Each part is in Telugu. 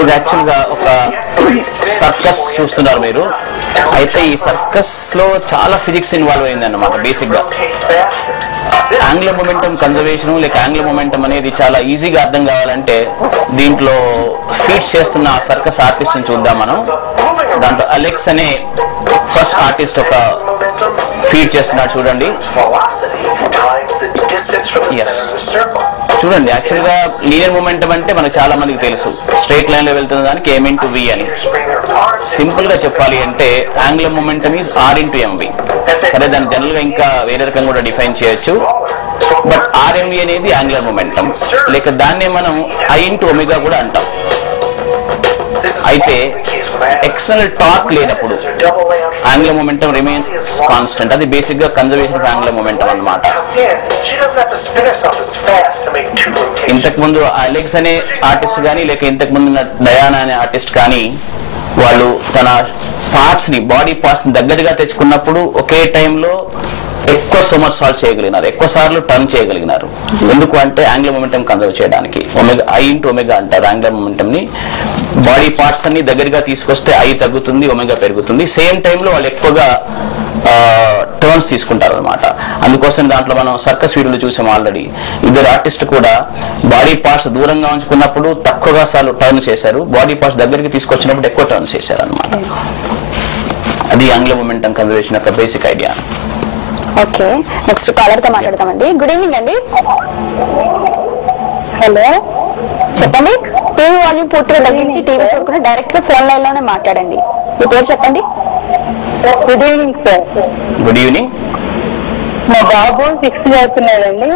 ఇది యాక్చువల్గా ఒక సర్కస్ చూస్తున్నారు మీరు. అయితే ఈ సర్కస్ లో చాలా ఫిజిక్స్ ఇన్వాల్వ్ అయింది అన్నమాట. బేసిక్ గా యాంగులర్ మొమెంటం కన్జర్వేషన్ లేక యాంగులర్ మొమెంటం అనేది చాలా ఈజీగా అర్థం కావాలంటే దీంట్లో ఫీట్స్ చేస్తున్న సర్కస్ ఆర్టిస్ట్ ని చూద్దాం మనం. దాంట్లో అలెక్స్ అనే ఫస్ట్ ఆర్టిస్ట్ ఒక ఫీడ్ చేస్తున్నాడు చూడండి. చూడండి యాక్చువల్గా లీనియర్ మొమెంటం అంటే మనకు చాలా మందికి తెలుసు, స్ట్రైట్ లైన్ లో వెళ్తున్న దానికి m into v అని. సింపుల్ గా చెప్పాలి అంటే angular momentum is r into mv. సరే దాన్ని జనరల్ గా ఇంకా వేరే రకంగా కూడా డిఫైన్ చేయొచ్చు. బట్ rmv అనేది యాంగులర్ మొమెంటం, లేక దాన్నే మనం i into omega కూడా అంటాం. అయితే ఎక్స్టర్నల్ టార్క్ లేనప్పుడు యాంగులర్ మొమెంటం రిమైన్స్ కాన్స్టెంట్. అది బేసిక్ గా కన్జర్వేషన్ ఆఫ్ యాంగులర్ మొమెంటం అన్నమాట. ఇంతకు ముందు అలెక్స్ అనే ఆర్టిస్ట్ కానీ లేక ఇంతకు ముందు డయానా అనే ఆర్టిస్ట్ కానీ వాళ్ళు తన పార్ట్స్ ని బాడీ పార్ట్స్ ని దగ్గరగా తెచ్చుకున్నప్పుడు ఒకే టైంలో ఎక్కువ సోమర్సాల్ట్ చేయగలిగినారు, ఎక్కువ సార్లు టర్న్ చేయగలిగినారు. ఎందుకు అంటే యాంగులర్ మొమెంటం కన్జర్వ్ చేయడానికి. ఒమేగా i into omega అంటారు యాంగులర్ మొమెంటం ని. బాడీ పార్ట్స్ అన్ని దగ్గరగా తీసుకొస్తే i తగ్గుతుంది, ఒమేగా పెరుగుతుంది. సేమ్ టైంలో వాళ్ళు ఎక్కువగా టర్న్స్ తీసుకుంటారు అనమాట. అందుకోసం దాంట్లో మనం సర్కస్ వీడియోలు చూసాం ఆల్రెడీ. ఇద్దరు ఆర్టిస్ట్ కూడా బాడీ పార్ట్స్ దూరంగా ఉంచుకున్నప్పుడు తక్కువగా సార్లు టర్న్ చేశారు, బాడీ పార్ట్స్ దగ్గరికి తీసుకొచ్చినప్పుడు ఎక్కువ టర్న్స్ చేశారు అనమాట. అది యాంగులర్ మొమెంటం కన్జర్వేషన్ యొక్క basic idea. Okay, next caller తో మాట్లాడతామండి. గుడ్ ఈవినింగ్ అండి. హలో చెప్పండి. టీవీ వాల్యూమ్ పూర్తిగా తగ్గించి టీవీ చూడకుండా డైరెక్ట్ గా ఫోన్ లైన్ లోనే మాట్లాడండి. మీ పేరు చెప్పండి. Good evening sir. Good evening. మా బాబు 6th చదువుతున్నాడండి.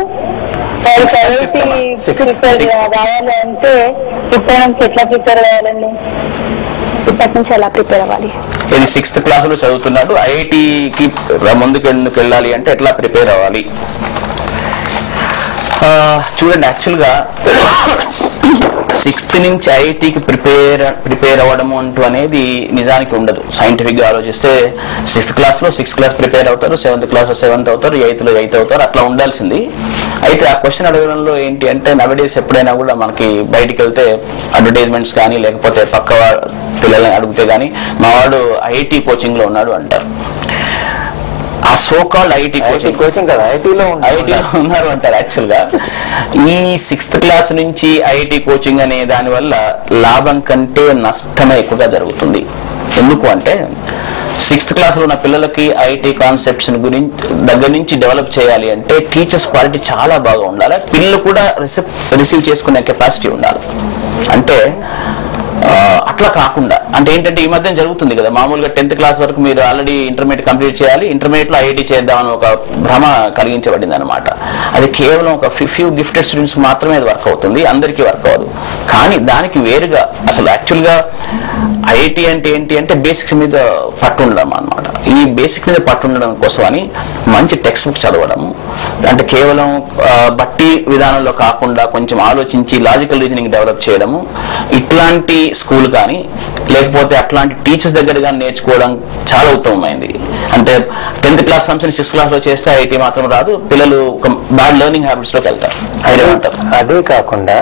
ప్రిపేర్ కావాలి అంటే ఇప్పటి నుంచి ఎట్లా ప్రిపేర్ కావాలండి? ఇప్పటి నుంచి ఎలా ప్రిపేర్ అవ్వాలి? ఇది 6th క్లాస్ లో చదువుతున్నాడు. ఐఐటికి ముందుకు ఎందుకు వెళ్ళాలి అంటే ఎట్లా ప్రిపేర్ అవ్వాలి? చూడండి యాక్చువల్గా 6th నుంచి ఐఐటికి ప్రిపేర్ అవ్వడము అంటూ అనేది నిజానికి ఉండదు. సైంటిఫిక్ గా ఆలోచిస్తే 6th క్లాస్ లో 6th క్లాస్ ప్రిపేర్ అవుతారు, 7th క్లాస్ లో 7th అవుతారు, 8th లో 8th అవుతారు, అట్లా ఉండాల్సింది. అయితే ఆ క్వశ్చన్ అడగడంలో ఏంటి అంటే నవడేస్ ఎప్పుడైనా కూడా మనకి బయటికి వెళ్తే అడ్వర్టైజ్మెంట్స్ కానీ లేకపోతే పక్క పిల్లల్ని అడిగితే కానీ మా వాడు ఐఐటి కోచింగ్ లో ఉన్నాడు అంటారు. ఆ సో కాల్డ్ ఐఐటి కోచింగ్ కదా, ఐఐటిలో ఉన్నారు అంటారు. యాక్చువల్ గా ఈ 6th క్లాస్ నుంచి ఐఐటి కోచింగ్ అనే దాని వల్ల లాభం కంటే నష్టమే ఎక్కువగా జరుగుతుంది. ఎందుకు అంటే 6th క్లాస్ లో ఉన్న పిల్లలకి ఐఐటి కాన్సెప్ట్స్ గురించి దగ్గర నుంచి డెవలప్ చేయాలి అంటే టీచర్స్ క్వాలిటీ చాలా బాగా ఉండాలి, పిల్లలు కూడా రిసీవ్ చేసుకునే కెపాసిటీ ఉండాలి. అంటే అట్లా కాకుండా అంటే ఏంటంటే ఈ మధ్య జరుగుతుంది కదా, మామూలుగా 10th క్లాస్ వరకు మీరు ఆల్రెడీ ఇంటర్మీడియట్ కంప్లీట్ చేయాలి, ఇంటర్మీడియట్ లో ఐఐటి చేద్దామని ఒక భ్రమ కలిగించబడింది అనమాట. అది కేవలం ఒక ఫ్యూ గిఫ్టెడ్ స్టూడెంట్స్ మాత్రమే అది వర్క్ అవుతుంది, అందరికీ వర్క్ అవ్వదు. కానీ దానికి వేరుగా అసలు యాక్చువల్ గా ఐఐటి అంటే ఏంటి అంటే బేసిక్స్ మీద పట్టు ఉండడం అనమాట. ఈ బేసిక్ మీద పట్టు ఉండడం కోసం అని మంచి టెక్స్ట్ బుక్ చదవడము, అంటే కేవలం బట్టి విధానంలో కాకుండా కొంచెం ఆలోచించి లాజికల్ రీజనింగ్ డెవలప్ చేయడము, ఇట్లాంటి స్కూల్ కానీ లేకపోతే అట్లాంటి టీచర్స్ దగ్గర కానీ నేర్చుకోవడం చాలా ఉత్తమమైంది. అంటే 10th క్లాస్ సంస్థని 6th క్లాస్ లో చేస్తే ఐఐటి మాత్రం రాదు, పిల్లలు ఒక బ్యాడ్ లెర్నింగ్ హ్యాబిట్స్ లోకి వెళ్తారు. అదే కాకుండా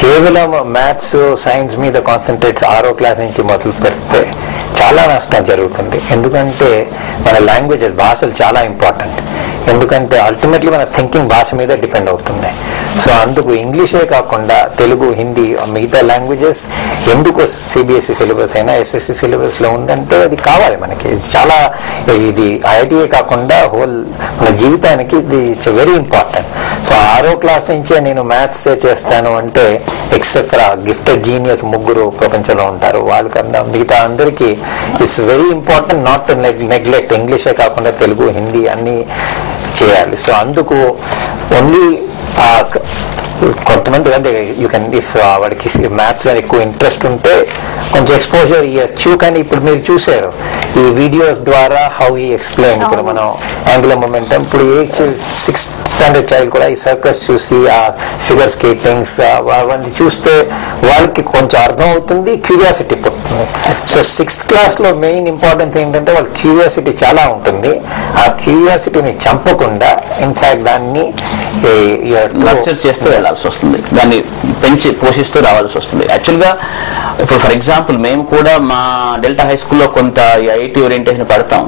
కేవలం మ్యాథ్స్ సైన్స్ మీద కాన్సన్ట్రేట్స్ 6వ క్లాస్ నుంచి మొదలు పెడితే చాలా నష్టం జరుగుతుంది. ఎందుకంటే మన లాంగ్వేజెస్ భాషలు చాలా ఇంపార్టెంట్. ఎందుకంటే అల్టిమేట్లీ మన థింకింగ్ భాష మీద డిపెండ్ అవుతుంది. సో అందుకు ఇంగ్లీషే కాకుండా తెలుగు, హిందీ, మిగతా లాంగ్వేజెస్ ఎందుకు సిబిఎస్ఈ సిలబస్ అయినా ఎస్ఎస్సి సిలబస్ లో ఉందంటే అది కావాలి మనకి. చాలా ఇది ఐఐటిఏ కాకుండా హోల్ మన జీవితానికి ఇది ఇట్స్ వెరీ ఇంపార్టెంట్. సో 6వ క్లాస్ నుంచే నేను మ్యాథ్స్ చేస్తాను అంటే ఎక్సెప్ట్ గిఫ్టెడ్ జీనియస్ 3 ప్రపంచంలో ఉంటారు, వాళ్ళకన్నా మిగతా అందరికీ it's very important not to neglect. ఇంగ్లీషే కాకుండా తెలుగు, హిందీ అన్ని చేయాలి. సో అందుకు ఓన్లీ కొంతమంది అంటే యూ కెన్ ఇఫ్ వాడికి మ్యాథ్స్ లో ఎక్కువ ఇంట్రెస్ట్ ఉంటే కొంచెం ఎక్స్పోజర్ ఇవ్వచ్చు. కానీ ఇప్పుడు మీరు చూసారు ఈ వీడియోస్ ద్వారా హౌ ఈ ఎక్స్ప్లెయిన్. ఇప్పుడు మనం యాంగులర్ మొమెంటం ఇప్పుడు 6th స్టాండర్డ్ చైల్డ్ కూడా ఈ సర్కస్ చూసి ఆ ఫిగర్ స్కేటింగ్స్ అవన్నీ చూస్తే వాళ్ళకి కొంచెం అర్థం అవుతుంది, క్యూరియాసిటీ పుట్టింది. సో 6th క్లాస్ లో మెయిన్ ఇంపార్టెన్స్ ఏంటంటే వాళ్ళ క్యూరియాసిటీ చాలా ఉంటుంది. ఆ క్యూరియాసిటీని చంపకుండా ఇన్ఫాక్ట్ దాన్ని నర్చర్ చేస్తూ వెళ్లాల్సి వస్తుంది, దాన్ని పెంచి పోషిస్తూ రావాల్సి వస్తుంది. యాక్చువల్గా ఇప్పుడు ఫర్ ఎగ్జాంపుల్ మేము కూడా మా డెల్టా హై స్కూల్లో కొంత ఐఐటి ఓరియంటేషన్ పడతాం,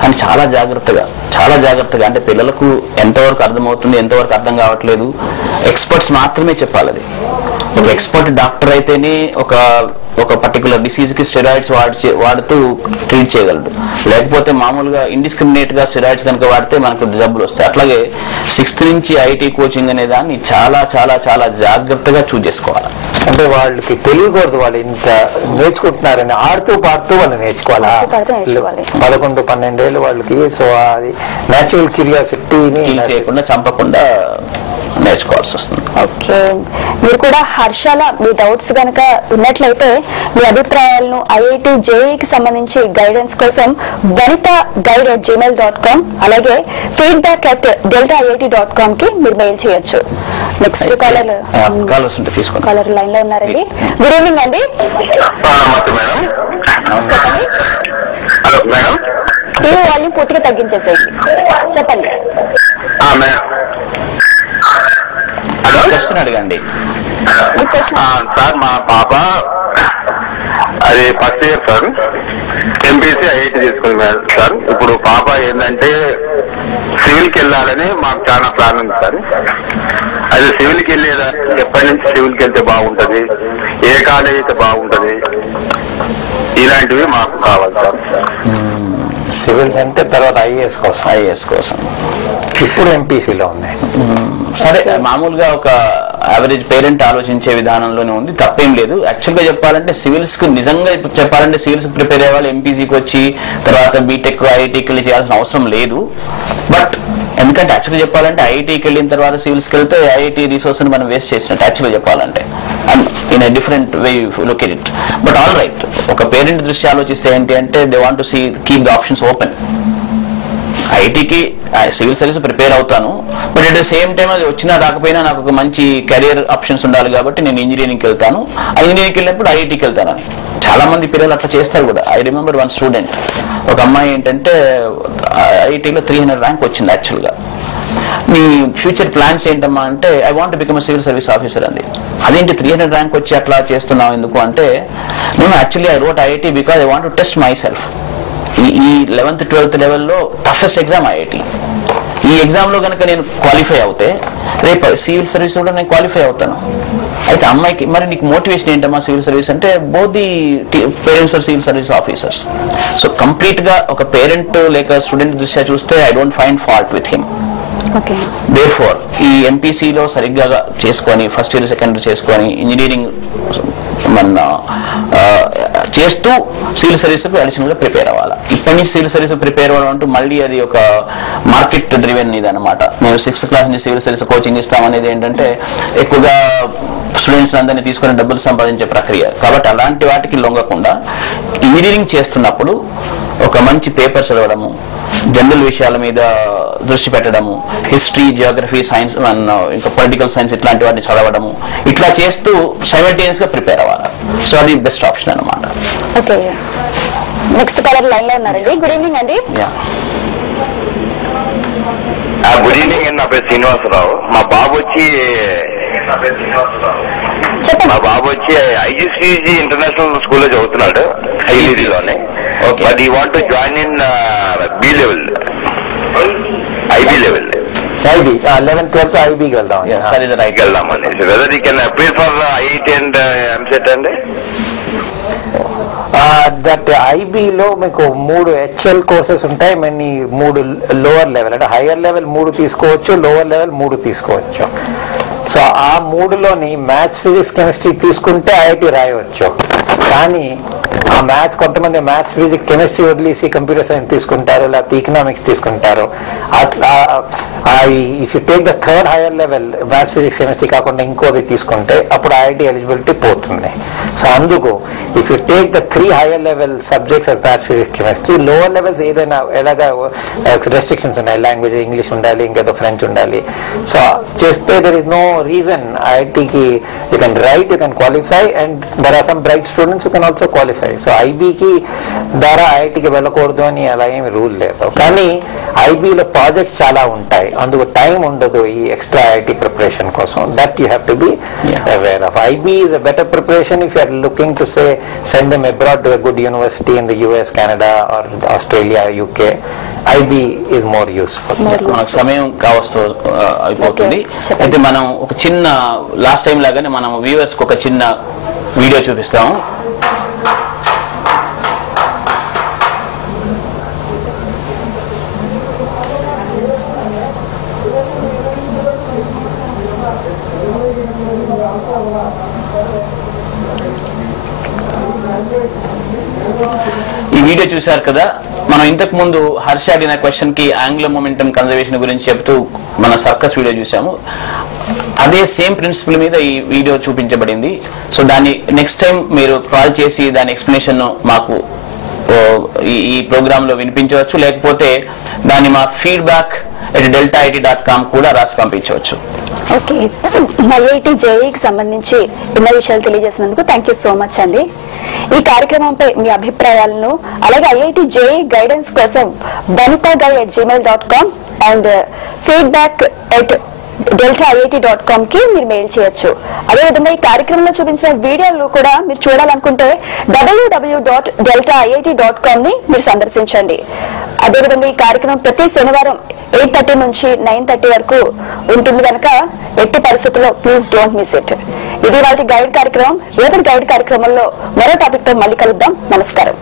కానీ చాలా జాగ్రత్తగా అంటే పిల్లలకు ఎంతవరకు అర్థమవుతుంది, ఎంతవరకు అర్థం కావట్లేదు, ఎక్స్పర్ట్స్ మాత్రమే చెప్పాలి. అది ఒక ఎక్స్పర్ట్ డాక్టర్ అయితేనే ఒక పర్టికులర్ డిసీజ్ కి స్టెరాయిడ్స్ వాడుతూ ట్రీట్ చేయగలడు. లేకపోతే మామూలుగా ఇండిస్క్రిమినేట్ గా స్టెరాయిడ్స్ కనుక వాడితే మనకు జబ్బులు వస్తాయి. అట్లాగే 6th నుంచి ఐఐటి కోచింగ్ అనే దాన్ని చాలా చాలా చాలా జాగ్రత్తగా చూస్ చేసుకోవాలి. అంటే వాళ్ళకి తెలియకూడదు వాళ్ళు ఇంత నేర్చుకుంటున్నారని, ఆడుతూ పాడుతూ వాళ్ళు నేర్చుకోవాలి. 11-12 ఏళ్ళు వాళ్ళకి. సో అది న్యాచురల్ క్యూరియాసిటీని చేయకుండా చంపకుండా నేర్చుకోవాల్సి వస్తుంది. ఓకే, మీరు కూడా హర్షాల మీ డౌట్స్ కనుక ఉన్నట్లయితే మీ అభిప్రాయాలను ఐఐటి జేఈకి సంబంధించి గైడెన్స్ కోసం ganitagide@gmail.com అలాగే feedback@deltaiit.com కి మీరు మెయిల్ చేయొచ్చు. నెక్స్ట్ కాలర్ లైన్ లో ఉన్నారండి. గుడ్ ఈవినింగ్ అండి. టీవీ వాల్యూమ్ పూర్తిగా తగ్గించేసేయండి. చెప్పండి. అడగండి సార్. మా పాప అది first year sir, MPC IIT తీసుకుంది సార్. ఇప్పుడు పాప ఏంటంటే సివిల్కి వెళ్ళాలని మాకు చాలా ప్లాన్ ఉంది సార్. అది సివిల్కి వెళ్ళేదా, ఎప్పటి నుంచి సివిల్కి వెళ్తే బాగుంటది, ఏ కాలేజ్ అయితే బాగుంటది, ఇలాంటివి మాకు కావాలి సార్. సివిల్స్ అంటే తర్వాత ఐఏఎస్ కోసం ఇప్పుడు ఎంపీసీలో ఉంది. సరే, మామూలుగా ఒక యావరేజ్ పేరెంట్ ఆలోచించే విధానంలోనే ఉంది, తప్పేం లేదు. యాక్చువల్గా చెప్పాలంటే సివిల్స్ కు నిజంగా చెప్పాలంటే సివిల్స్ ప్రిపేర్ అయ్యే వాళ్ళు ఎంపీసీకి వచ్చి తర్వాత బీటెక్ ఐఐటీకి వెళ్ళి చేయాల్సిన అవసరం లేదు. బట్ ఎందుకంటే యాక్చువల్గా చెప్పాలంటే ఐఐటీకి వెళ్ళిన తర్వాత సివిల్స్కి వెళ్తే ఐఐటీ రిసోర్స్ ని మనం వేస్ట్ చేసినట్టు యాక్చువల్గా చెప్పాలంటే, in a different way look at it. But all right, ఒక పేరెంట్ దృష్టి ఆలోచిస్తే ఏంటి అంటే they want to see keep the options open. ఐఐటీకి సివిల్ సర్వీస్ ప్రిపేర్ అవుతాను, but at the same time అది వచ్చినా రాకపోయినా నాకు ఒక మంచి కెరియర్ ఆప్షన్స్ ఉండాలి కాబట్టి నేను ఇంజనీరింగ్కి వెళ్తాను, ఆ ఇంజనీరింగ్కి వెళ్ళినప్పుడు ఐఐటీకి వెళ్తానని చాలా మంది పిల్లలు అట్లా చేస్తారు కూడా. ఐ రిమెంబర్ వన్ స్టూడెంట్, ఒక అమ్మాయి ఏంటంటే ఐఐటీలో 300 ర్యాంక్ వచ్చింది. యాక్చువల్గా నీ ఫ్యూచర్ ప్లాన్స్ ఏంటమ్మా అంటే I want become civil service officer అంది. అదేంటి 300 ర్యాంక్ వచ్చి అట్లా చేస్తున్నావు ఎందుకు అంటే, నేను actually I wrote IIT because I want to test my self. ఈ 11th 12th లెవెల్లో టఫెస్ట్ ఎగ్జామ్ ఐఐటి. ఈ ఎగ్జామ్ లో కనుక నేను క్వాలిఫై అవుతే రేపు సివిల్ సర్వీస్ కూడా నేను క్వాలిఫై అవుతాను. అయితే అమ్మాయికి మరి నీకు మోటివేషన్ ఏంటమ్మా సివిల్ సర్వీస్ అంటే, both the parents are civil service officers. So complete గా ఒక పేరెంట్ లేక స్టూడెంట్ దృష్ట్యా చూస్తే I don't find fault with him. Therefore ఈ ఎంపీసీలో సరిగ్గా చేసుకొని ఫస్ట్ ఇయర్ సెకండ్ ఇయర్ చేసుకొని ఇంజనీరింగ్ మన చేస్తూ సివిల్ సర్వీస్ అడిషనల్ గా ప్రిపేర్ అవ్వాలి. ఇప్పటి నుంచి సివిల్ సర్వీస్ ప్రిపేర్ అవ్వడం అంటూ మళ్ళీ అది ఒక మార్కెట్ డ్రివెన్ ఇది అనమాట. మేము 6th క్లాస్ నుంచి సివిల్ సర్వీస్ కోచింగ్ ఇస్తామనేది ఏంటంటే ఎక్కువగా స్టూడెంట్స్ అందరినీ తీసుకుని డబ్బులు సంపాదించే ప్రక్రియ. కాబట్టి అలాంటి వాటికి లొంగకుండా ఇంజనీరింగ్ చేస్తున్నప్పుడు ఒక మంచి పేపర్ చదవడము, జనరల్ విషయాల మీద దృష్టి పెట్టడము, హిస్టరీ, జియోగ్రఫీ, సైన్స్, ఇంకా పొలిటికల్ సైన్స్ ఇట్లాంటి వాటిని చదవడము, ఇట్లా చేస్తూ సైమల్టేనియస్ గా ప్రిపేర్ అవ్వాలి. సో అది బెస్ట్ ఆప్షన్ అనమాట. ఓకే, నెక్స్ట్ కాలర్ లైన్ లో ఉన్నారండి. గుడ్ ఈవినింగ్ అండి. గుడ్ ఈవినింగ్ అండి. నా పేరు శ్రీనివాసరావు. మా బాబు వచ్చి ఐజిసిజి ఇంటర్నేషనల్ స్కూల్లో చదువుతున్నాడు, హైలీలోనే. But he want to join in B level, IB level. IB 11th 12th ఐబీకి వెళ్దామని. Whether you can apply for IIT and EAMCET అండి. దట్ ఐబీలో మీకు 3 HL కోర్సెస్ ఉంటాయి. మళ్ళీ 3 లోవర్ లెవెల్ అంటే హైయర్ లెవెల్ 3 తీసుకోవచ్చు, లోవర్ లెవెల్ 3 తీసుకోవచ్చు. సో ఆ 3లోని మ్యాథ్స్, ఫిజిక్స్, కెమిస్ట్రీ తీసుకుంటే ఐఐటి రాయవచ్చు. కానీ ఆ మ్యాథ్స్ కొంతమంది మ్యాథ్స్, ఫిజిక్స్, కెమిస్ట్రీ వదిలేసి కంప్యూటర్ సైన్స్ తీసుకుంటారు, లేకపోతే ఎకనామిక్స్ తీసుకుంటారు. అట్లా if you take the 3rd higher level maths, physics, chemistry కాకుండా ఇంకోది తీసుకుంటే అప్పుడు ఐఐటి ఎలిజిబిలిటీ పోతుంది. సో అందుకు if you take the 3 higher level subjects maths, physics, chemistry, lower levels ఏదైనా ఎలాగా రెస్ట్రిక్షన్స్ ఉన్నాయి, లాంగ్వేజ్ ఇంగ్లీష్ ఉండాలి, ఇంకేదో ఫ్రెంచ్ ఉండాలి. సో చేస్తే there is no reason IIT ki you can write, you can qualify, and there are some bright students who can also qualify. ఉంటాయి. సో ఐబీకి ద్వారా ఐఐటికి వెళ్ళకూడదు అని అలా ఏమి రూల్ లేదు. కానీ ఐబీలో ప్రాజెక్ట్స్ చాలా ఉంటాయి, అందుకు టైం ఉండదు ఈ ఎక్స్ట్రా ఐఐటి ప్రిపరేషన్ కోసం. That you have to be aware of. IB is a better preparation if you are looking to say send them abroad to a good university in the US, Canada or Australia, UK. IB is more useful. మనకు సమయం కావస్తూ అయిపోతుంది. అయితే మనం ఒక చిన్న లాస్ట్ టైం లాగానే మనం వ్యూవర్స్ కి ఒక చిన్న వీడియో చూపిస్తాము. ఈ వీడియో చూశారు కదా. మనం ఇంతకు ముందు హర్ష అడిగిన క్వశ్చన్ కి యాంగులర్ మొమెంటం కన్జర్వేషన్ గురించి చెప్తూ మన సర్కస్ వీడియో చూసాము. అదే సేమ్ ప్రిన్సిపల్ మీద ఈ వీడియో చూపించబడింది. సో దాన్ని నెక్స్ట్ టైం మీరు కాల్ చేసి దాని ఎక్స్ప్లెనేషన్ మాకు ఈ ప్రోగ్రామ్ లో వినిపించవచ్చు, లేకపోతే దాన్ని మా feedback@deltaIT.com కూడా రాసి పంపించవచ్చు. ఓకే, ఐఐటి జేఈకి సంబంధించి ఎన్నో విషయాలు తెలియజేసినందుకు థ్యాంక్ యూ సో మచ్ అండి. ఈ కార్యక్రమంపై మీ అభిప్రాయాలను అలాగే ఐఐటి జేఈ గైడెన్స్ కోసం banitagui@gmail.com అండ్ feedback@deltaIT.com కి మీరు మెయిల్ చేయొచ్చు. అదేవిధంగా ఈ కార్యక్రమంలో చూపించిన వీడియోలు కూడా మీరు చూడాలనుకుంటే www.deltaIT.com ని మీరు సందర్శించండి. అదేవిధంగా ఈ కార్యక్రమం ప్రతి శనివారం 8:30 నుంచి 9:30 వరకు ఉంటుంది కనుక ఎట్టి పరిస్థితుల్లో ప్లీజ్ డోంట్ మిస్ ఇట్. ఇది వాళ్ళ గైడ్ కార్యక్రమం. రేపటి గైడ్ కార్యక్రమంలో మరో టాపిక్ తో మళ్ళీ కలుద్దాం. నమస్కారం.